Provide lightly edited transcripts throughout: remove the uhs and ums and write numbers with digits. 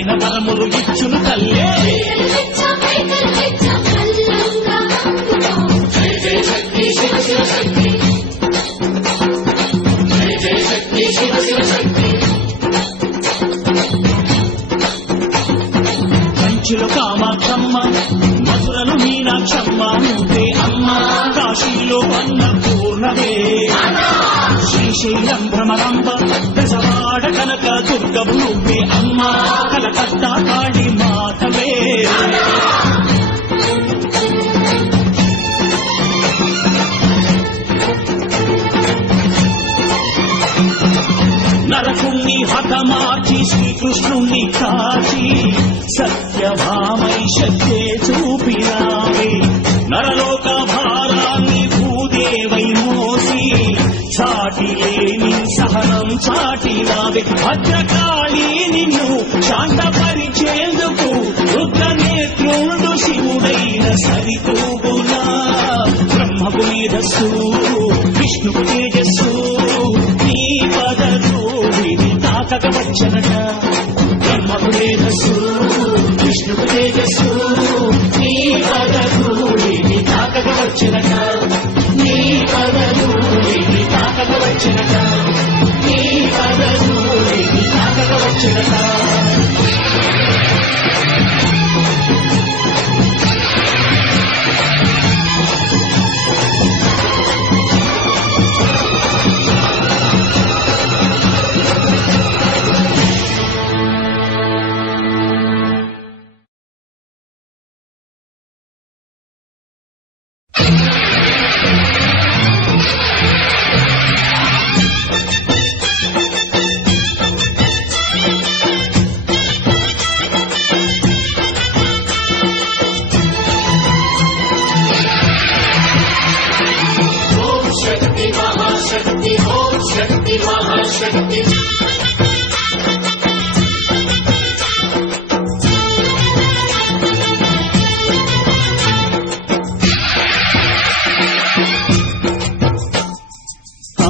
అడిగిన వరములు ఇచ్చును తల్లే. జయ జయ శక్తి శివ శివ శక్తి, జయ జయ శక్తి శివ శివ శక్తి. కంచిలో కామాక్షమ్మ, మధురలు మీనాక్షమ్మ నువ్వే అమ్మ. కాశీలో అన్నపూర్ణవే, శ్రీశైలం భ్రమరాంబ, దశవాడ కనక దుర్గవు నువ్వే అమ్మ. కలకత్తా కాళీ మాతవే. నరకుణ్ణి హతమార్చి శ్రీకృష్ణుణ్ణి కాచి సత్యభామై శక్తే చూపినావే. నరలోక భారాన్ని భూదేవై మోసి చాటి లేని సహనం చాటినావే. భద్రకాళి నిన్ను శాంతపరిచేందుకు రుద్రనేత్రుడు శివుడైన సరితూగునా. బ్రహ్మకు మేధస్సు, విష్ణుకు తేజస్సు, నీ పదధూళిని తాకక వచ్చనట. బ్రహ్మకు మేధస్సు, విష్ణుకు తేజస్సు, నీ పదధూళిని తాకక వచ్చనట. నీ పదధూళిని తాకక వచ్చనట. నీ పదధూళిని తాకక వచ్చనట.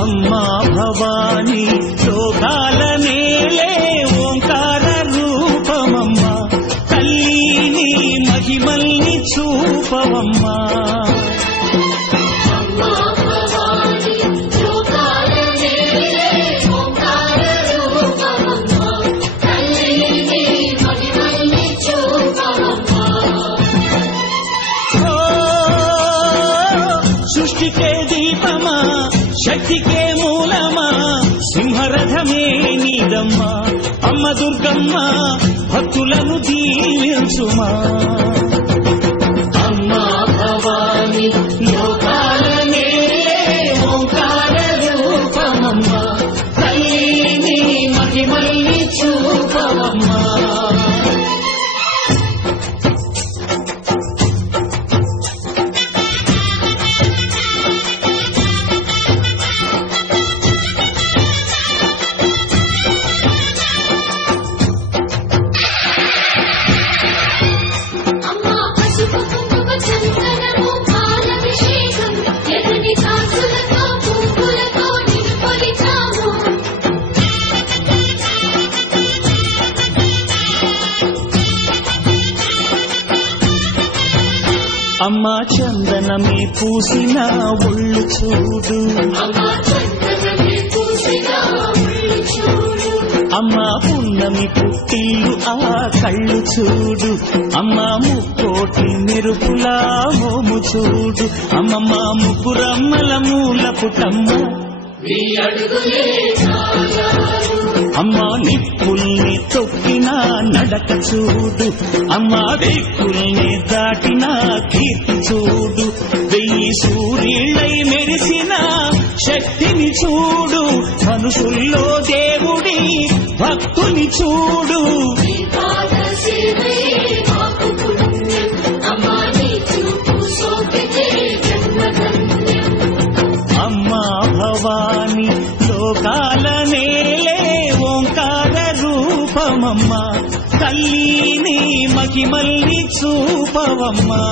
అమ్మా భవాని లోకాల నేలే ఓంకార రూపమమ్మ. తల్లిని మహిమల్ని చూపవమ్మా. సృష్టికే దీపమా, శక్తికే మూలమా, సింహరథమే నీదమ్మా. అమ్మ దుర్గమ్మ భక్తులను దీవించుమా. అమ్మా భవాని లోకాల నేలే ఓంకార రూపమమ్మ. తల్లిని మహిమల్ని చూపవమ్మా. అమ్మా చందనమే పూసిన ఒళ్ళు చూడు. అమ్మా పున్నమి పుట్టిల్లు ఆ కళ్ళు చూడు. అమ్మా ముక్కోటి మెరుపులా మోము చూడు. అమ్మమ్మ ముగ్గురమ్మల మూల పుటమ్మ. అమ్మా నిప్పుల్ని తొక్కిన నడక చూడు. అమ్మా దిక్కుల్ని దాటిన కీర్తి చూడు. 1000 సూర్యులై మెరిసిన శక్తిని చూడు. మనుషుల్లో దేవుడి భక్తుని చూడు. అమ్మా భవాని లోకాల నేలే ఓంకార రూపమమ్మ. తల్లిని మహిమల్ని చూపవమ్మా.